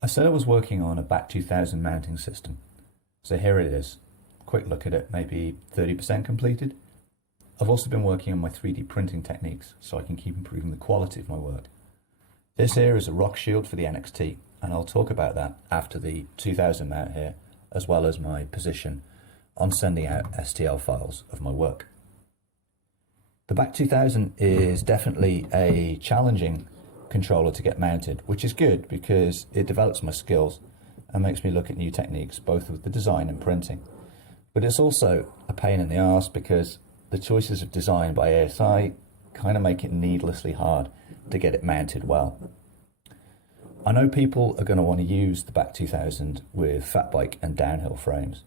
I said I was working on a BAC2000 mounting system, so here it is. Quick look at it, maybe 30% completed. I've also been working on my 3D printing techniques so I can keep improving the quality of my work. This here is a rock shield for the NXT, and I'll talk about that after the 2000 mount here, as well as my position on sending out STL files of my work. The BAC2000 is definitely a challenging controller to get mounted, which is good because it develops my skills and makes me look at new techniques, both with the design and printing. But it's also a pain in the arse because the choices of design by ASI kind of make it needlessly hard to get it mounted well. I know people are going to want to use the BAC2000 with fat bike and downhill frames,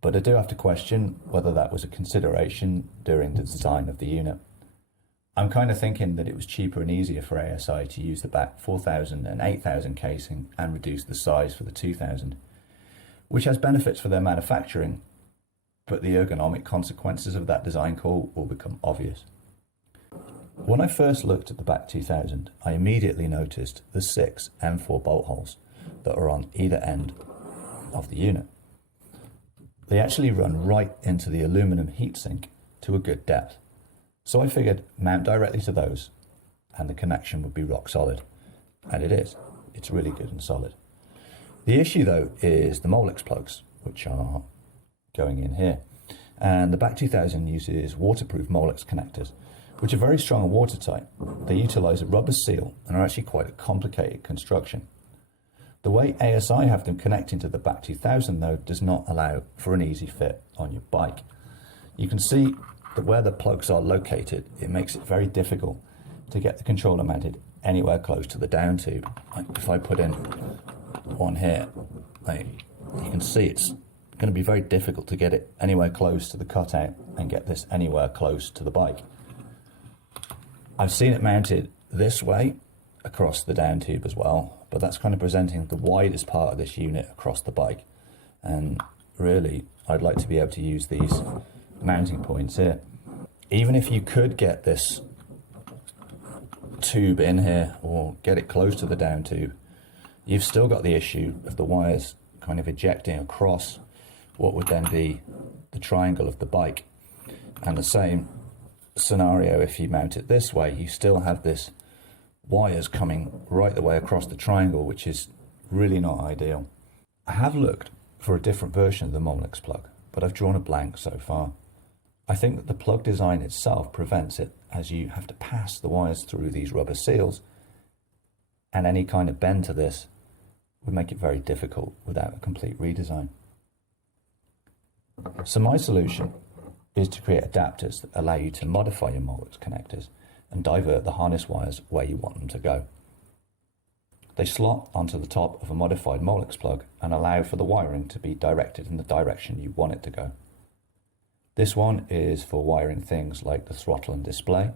but I do have to question whether that was a consideration during the design of the unit. I'm kind of thinking that it was cheaper and easier for ASI to use the BAC4000 and 8000 casing and reduce the size for the 2000, which has benefits for their manufacturing, but the ergonomic consequences of that design call will become obvious. When I first looked at the BAC2000, I immediately noticed the 6 M4 bolt holes that are on either end of the unit. They actually run right into the aluminum heatsink to a good depth. So I figured mount directly to those and the connection would be rock solid. And it is. It's really good and solid. The issue though is the Molex plugs, which are going in here. And the BAC2000 uses waterproof Molex connectors, which are very strong and watertight. They utilize a rubber seal and are actually quite a complicated construction. The way ASI have them connecting to the BAC2000 though does not allow for an easy fit on your bike. You can see that where the plugs are located, it makes it very difficult to get the controller mounted anywhere close to the down tube. Like if I put in one here, you can see it's going to be very difficult to get it anywhere close to the cutout and get this anywhere close to the bike. I've seen it mounted this way across the down tube as well, but that's kind of presenting the widest part of this unit across the bike. And really, I'd like to be able to use these mounting points here. Even if you could get this tube in here or get it close to the down tube, you've still got the issue of the wires kind of ejecting across what would then be the triangle of the bike. And the same scenario if you mount it this way, you still have this wires coming right the way across the triangle, which is really not ideal. I have looked for a different version of the Molex plug, but I've drawn a blank so far. I think that the plug design itself prevents it, as you have to pass the wires through these rubber seals, and any kind of bend to this would make it very difficult without a complete redesign. So my solution is to create adapters that allow you to modify your Molex connectors and divert the harness wires where you want them to go. They slot onto the top of a modified Molex plug and allow for the wiring to be directed in the direction you want it to go. This one is for wiring things like the throttle and display,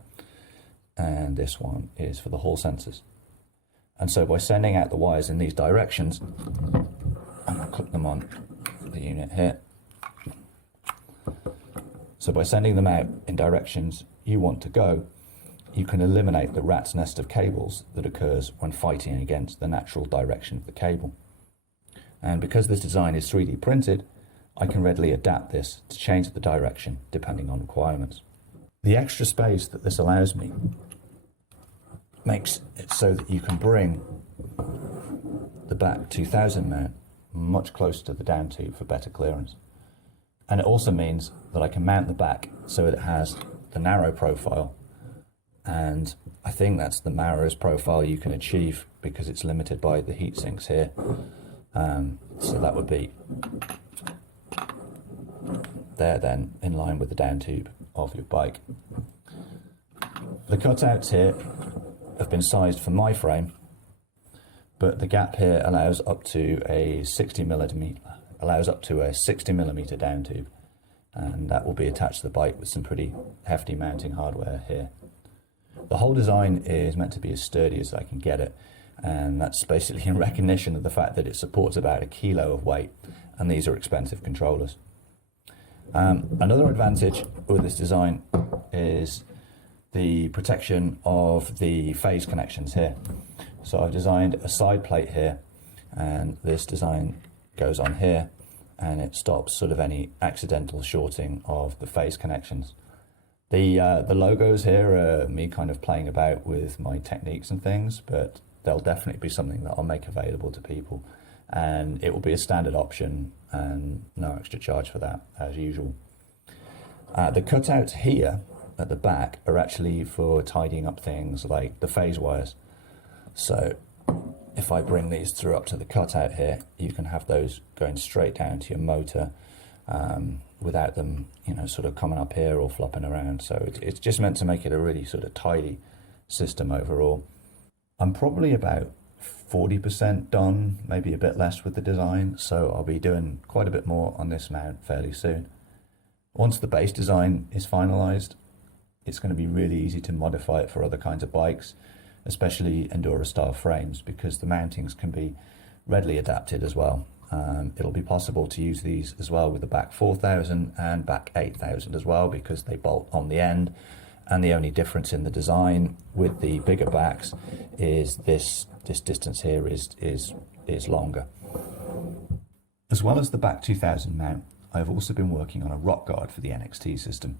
and this one is for the hall sensors. And so by sending out the wires in these directions, and I'll click them on the unit here. So by sending them out in directions you want to go, you can eliminate the rat's nest of cables that occurs when fighting against the natural direction of the cable. And because this design is 3D printed, I can readily adapt this to change the direction depending on requirements. The extra space that this allows me makes it so that you can bring the BAC2000 mount much closer to the down tube for better clearance. And it also means that I can mount the back so it has the narrow profile, and I think that's the narrowest profile you can achieve because it's limited by the heat sinks here. So that would be there then, in line with the down tube of your bike. The cutouts here have been sized for my frame, but the gap here allows up to a 60 millimeter down tube, and that will be attached to the bike with some pretty hefty mounting hardware here. The whole design is meant to be as sturdy as I can get it, and that's basically in recognition of the fact that it supports about 1 kilo of weight, and these are expensive controllers. Another advantage with this design is the protection of the phase connections here. So I've designed a side plate here, and this design goes on here, and it stops sort of any accidental shorting of the phase connections. The logos here are me kind of playing about with my techniques and things, but they'll definitely be something that I'll make available to people, and it will be a standard option and no extra charge for that, as usual. The cutouts here at the back are actually for tidying up things like the phase wires. So if I bring these through up to the cutout here, you can have those going straight down to your motor without them, you know, sort of coming up here or flopping around. So it's just meant to make it a really sort of tidy system overall. I'm probably about 40% done, maybe a bit less with the design, so I'll be doing quite a bit more on this mount fairly soon. Once the base design is finalized, it's going to be really easy to modify it for other kinds of bikes, especially enduro style frames, because the mountings can be readily adapted as well. It'll be possible to use these as well with the BAC4000 and BAC8000 as well, because they bolt on the end, and the only difference in the design with the bigger backs is this distance here is longer. As well as the BAC2000 mount, I've also been working on a rock guard for the NXT system.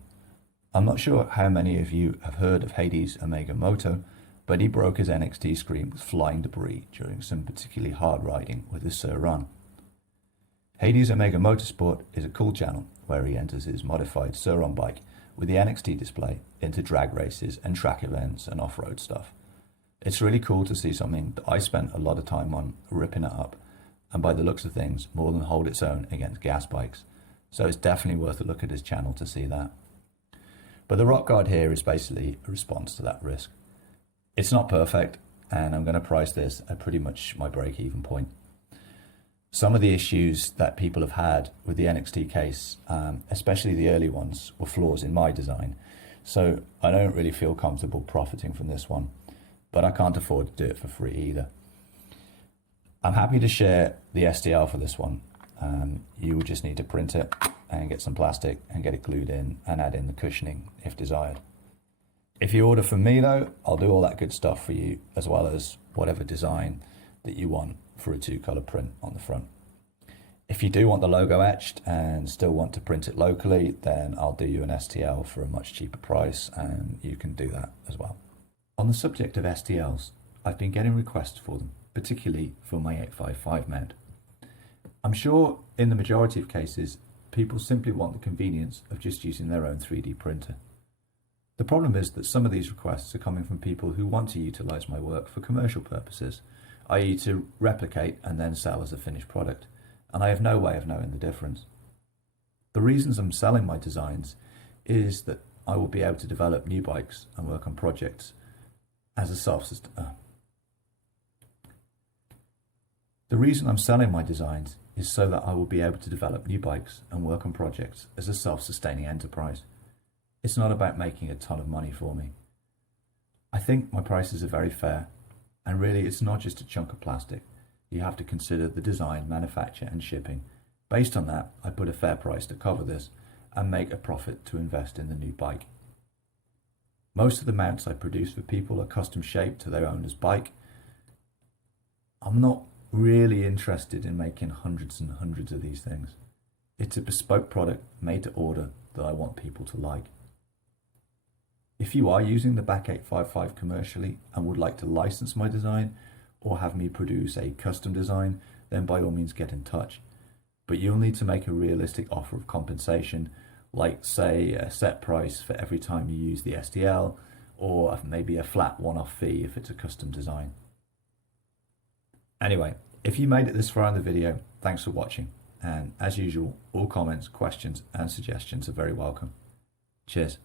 I'm not sure how many of you have heard of Hades Omega Moto, but he broke his NXT screen with flying debris during some particularly hard riding with his Sir Run. Hades Omega Motorsport is a cool channel where he enters his modified Sur-Ron bike with the NXT display into drag races and track events and off-road stuff. It's really cool to see something that I spent a lot of time on ripping it up, and by the looks of things, more than hold its own against gas bikes. So it's definitely worth a look at his channel to see that. But the rock guard here is basically a response to that risk. It's not perfect, and I'm going to price this at pretty much my break-even point. Some of the issues that people have had with the NXT case, especially the early ones, were flaws in my design. So I don't really feel comfortable profiting from this one, but I can't afford to do it for free either. I'm happy to share the STL for this one. You will just need to print it and get some plastic and get it glued in and add in the cushioning if desired. If you order from me though, I'll do all that good stuff for you, as well as whatever design that you want for a 2-color print on the front. If you do want the logo etched and still want to print it locally, then I'll do you an STL for a much cheaper price, and you can do that as well. On the subject of STLs, I've been getting requests for them, particularly for my 855 mount. I'm sure in the majority of cases, people simply want the convenience of just using their own 3D printer. The problem is that some of these requests are coming from people who want to utilize my work for commercial purposes, i.e. to replicate and then sell as a finished product, and I have no way of knowing the difference. The reasons I'm selling my designs is that I will be able to develop new bikes and work on projects as a The reason I'm selling my designs is so that I will be able to develop new bikes and work on projects as a self-sustaining enterprise. It's not about making a ton of money for me. I think my prices are very fair, and really it's not just a chunk of plastic. You have to consider the design, manufacture and shipping. Based on that, I put a fair price to cover this and make a profit to invest in the new bike. Most of the mounts I produce for people are custom shaped to their owner's bike. I'm not really interested in making hundreds and hundreds of these things. It's a bespoke product made to order that I want people to like. If you are using the BAC855 commercially and would like to license my design or have me produce a custom design, then by all means get in touch. But you'll need to make a realistic offer of compensation, like say a set price for every time you use the STL, or maybe a flat one-off fee if it's a custom design. Anyway, if you made it this far in the video, thanks for watching. And as usual, all comments, questions and suggestions are very welcome. Cheers.